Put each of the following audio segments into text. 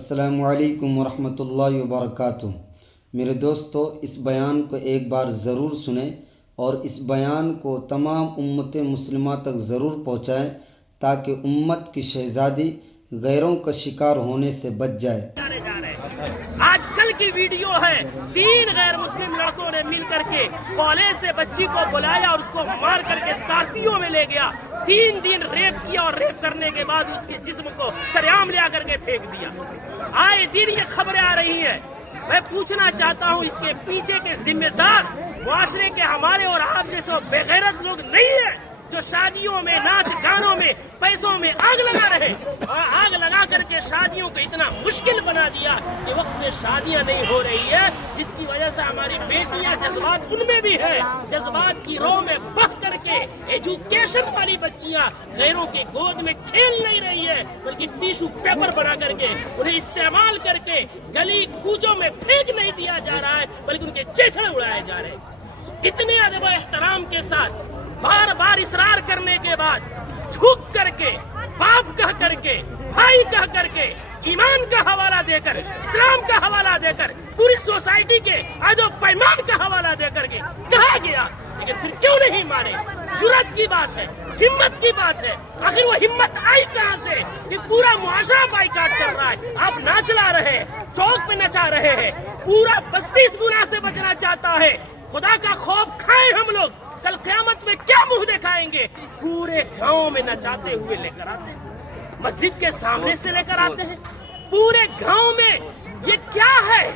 السلام علیکم ورحمۃ اللہ وبرکاتہ۔ میرے دوستو، اس بیان کو ایک بار ضرور سنیں اور اس بیان کو تمام امت مسلمہ تک ضرور پہنچائیں تاکہ امت کی شہزادی غیروں کا شکار ہونے سے بچ جائے۔ آج کل کی ویڈیو ہے، 3 غیر مسلم لڑکوں نے مل کر کے کالج سے بچی کو بلایا اور اس کو مار کر کے اسکارپیو میں لے گیا، 3 دن ریپ کیا اور ریپ کرنے کے بعد اس کے جسم کو سریعام لے آ کر کے پھینک دیا۔ آئے دن یہ خبریں آ رہی ہیں۔ میں پوچھنا چاہتا ہوں، اس کے پیچھے کے ذمہ دار معاشرے کے ہمارے اور آپ جیسے بے غیرت لوگ نہیں ہیں جو شادیوں میں ناچ گانوں میں پیسوں میں آگ لگا رہے اور آگ لگا کر کے شادیوں کو اتنا مشکل بنا دیا کہ وقت میں شادیاں نہیں ہو رہی ہے، جس کی وجہ سے ہماری بیٹیاں جذبات ان میں بھی ہے، جذبات کی رو میں بہ کر کے ایجوکیشن والی بچیاں غیروں کے گود میں کھیل نہیں رہی ہے، بلکہ ٹیشو پیپر بنا کر کے انہیں استعمال کر کے گلی کوچوں میں پھینک نہیں دیا جا رہا ہے، بلکہ ان کے چیچڑے اڑائے جا رہے ہیں۔ اتنے ادب و احترام کے ساتھ بار بار اصرار کرنے کے بعد جھک کر کے، باپ کہہ کر کے، بھائی کہہ کر کے، ایمان کا حوالہ دے کر، اسلام کا حوالہ دے کر، پوری سوسائٹی کے عہد و پیمان کا حوالہ دے کر کے کہا گیا، لیکن پھر کیوں نہیں مانے؟ جرأت کی بات ہے، ہمت کی بات ہے۔ آخر وہ ہمت آئی کہاں سے کہ پورا معاشرہ بائیکاٹ کر رہا ہے، آپ ناچ لا رہے ہیں، چوک پہ نچا رہے ہیں، پورا بستی اس گناہ سے بچنا چاہتا ہے۔ خدا کا خوف کھائیں ہم لوگ، کل قیامت میں کیا منہ دکھائیں گے؟ پورے گاؤں میں نچاتے ہوئے لے کر آتے ہیں، مسجد کے سامنے سے لے کر آتے ہیں، پورے گاؤں میں۔ یہ کیا ہے؟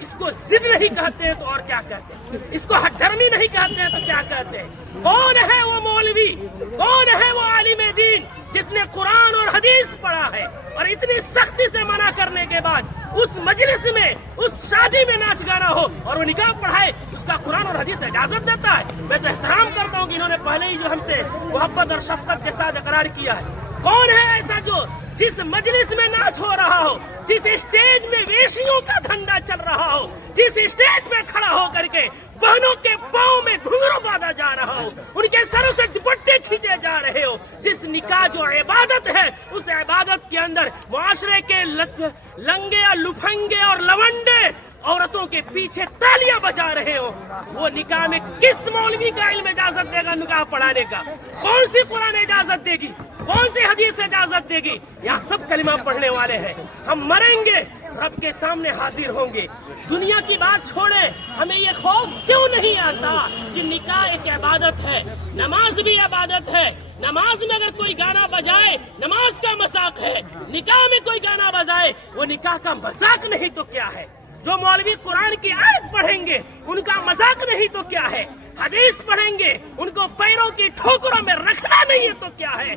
اس کو ضد نہیں کہتے ہیں تو اور کیا کہتے ہیں؟ اس کو ہٹ دھرمی نہیں کہتے ہیں تو کیا کہتے ہیں؟ کون ہے وہ مولوی، کون ہے وہ عالم دین جس نے قرآن اور حدیث پڑھا ہے اور اتنی سختی سے منع کرنے کے بعد اس مجلس میں، اس شادی میں ناچ گانا ہو اور وہ نکاح پڑھائے، اس کا قرآن اور حدیث اجازت دیتا ہے؟ میں تو احترام کرتا ہوں کہ انہوں نے پہلے ہی جو ہم سے محبت اور شفقت کے ساتھ اقرار کیا ہے۔ کون ہے ایسا جو جس مجلس میں ناچ ہو رہا ہو، جس اسٹیج میں ویشیوں کا دھندا چل رہا ہو، جس اسٹیج پہ کھڑا ہو کر کے بہنوں کے پاؤں میں گھنگرو باندھا جا رہا ہو، ان کے سروں سے دوپٹے کھینچے جا رہے ہو، جس نکاح جو عبادت ہے اس عبادت کے اندر معاشرے کے لنگے اور لفنگے اور لونڈے عورتوں کے پیچھے تالیاں بجا رہے ہو، وہ نکاح میں کس مولوی کا علم اجازت دے گا نکاح پڑھانے کا؟ کون سی قرآن اجازت دے گی؟ کون سی حدیث اجازت دے گی؟ یہاں سب کلمہ پڑھنے والے ہیں، ہم مریں گے، رب کے سامنے حاضر ہوں گے۔ دنیا کی بات چھوڑے، ہمیں یہ خوف کیوں نہیں آتا کہ نکاح ایک عبادت ہے، نماز بھی عبادت ہے، نماز میں اگر کوئی گانا بجائے نماز کا مذاق ہے، نکاح میں کوئی گانا بجائے وہ نکاح کا مذاق نہیں تو کیا ہے؟ جو مولوی قرآن کی آیت پڑھیں گے ان کا مذاق نہیں تو کیا ہے؟ حدیث پڑھیں گے ان کو پیروں کی ٹھوکروں میں رکھنا نہیں ہے تو کیا ہے؟